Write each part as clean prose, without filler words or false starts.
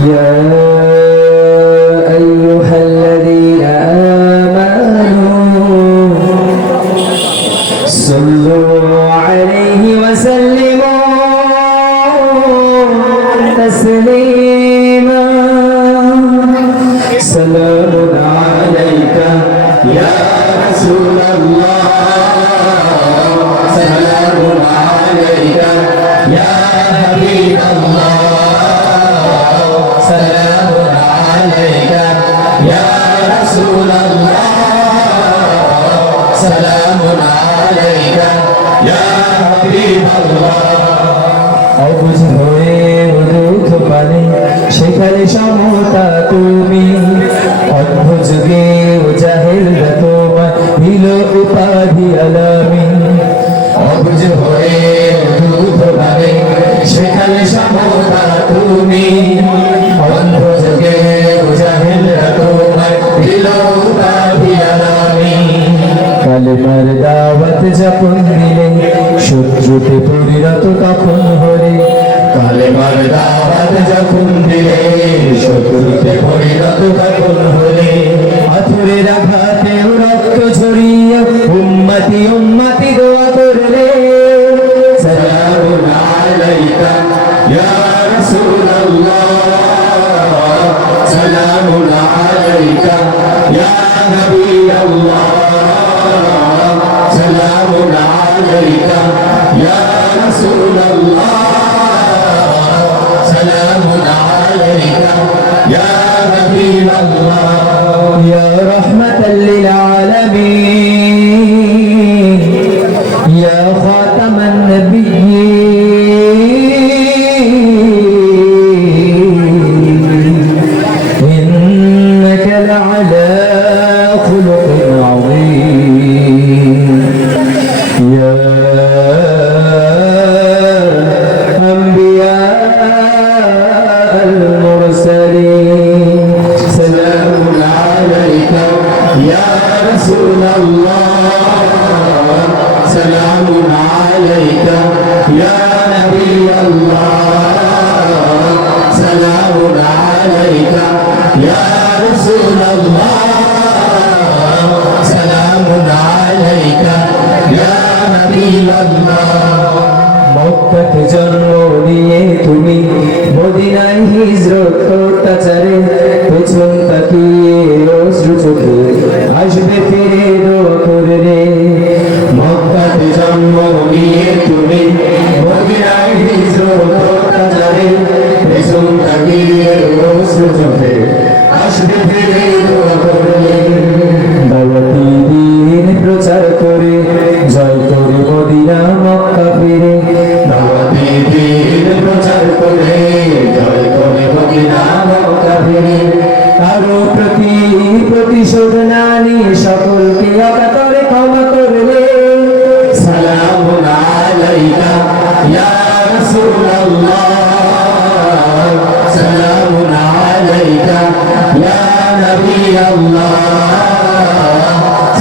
يا أيها الذين آمنوا صلوا عليه وسلموا تسليما سلام عليك يا رسول الله سلام عليك يا حبيب الله سلام عليك يا رسول الله سلام عليك يا حبيب الله অবুঝ হয়ে উদুথ পানে সেখানে সমতা তুমি অন্ধ যুগে জাহেলরা তোমায় দিল উপাধি আলামী অবুঝ হয়ে উদুথ পানে সেখানে সমতা তুমি অন্ধ যুগে জাহেলরা তোমায় দিল উপাধি আলামী কালেমার দাওয়াত যখন দিলে শত্রুতে পরিণত তখন হলে কালেমার দাওয়াত যখন দিলে শত্রুতে পরিণত তখন হলে পাথরের আঘাতে রক্ত ঝরিয়ে উম্মতি উম্মতি দোয়া করলে সালামুন আলাইকা ইয়া রাসূলুল্লাহ সালামুন আলাইকা ইয়া নবিয়াল্লাহ سلام عليك يا رسول الله سلام عليك يا حبيب الله يا رحمة للعالمين يا خاتم النبيين إنك لعلى خلق عظيم يا أنبياء المرسلين سلام عليك يا رسول الله سلام عليك يا نبي الله سلام عليك يا رسول الله سلام عليك يا মক্কাতে জন্ম নিয়ে তুমি মদিনায় হিজরত অত্যাচারে পেছন তাকিয়ে অশ্রু চোখে আসবে ফিরে দোয়া করলে মক্কাতে জন্ম নিয়ে তুমি মদিনায় হিজরত অত্যাচারে পেছন তাকিয়ে অশ্রু চোখে আসবে ফিরে দোয়া করলে দাওয়াতি দ্বীন প্রচার করে জয় করে মদিনা মক্কা ফিরে দাওয়াতি দ্বীন প্রচার করে জয় করে মদিনা মক্কা ফিরে কারো প্রতি প্রতিশোধ না নিয়ে সকলকে অকাতরে ক্ষমা করলে সালামুন আলাইকা ইয়া রাসূলুল্লাহ সালামুন আলাইকা ইয়া নবিয়াল্লাহ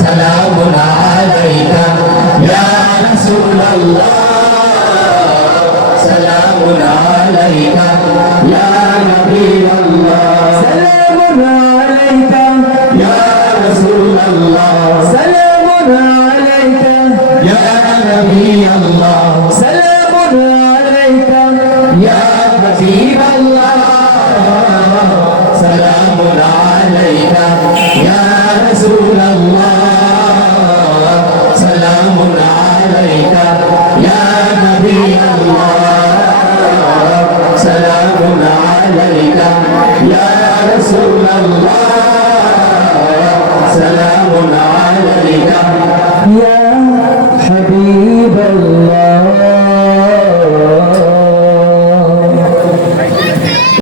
سلام عليك يا رسول الله سلام عليك يا نبي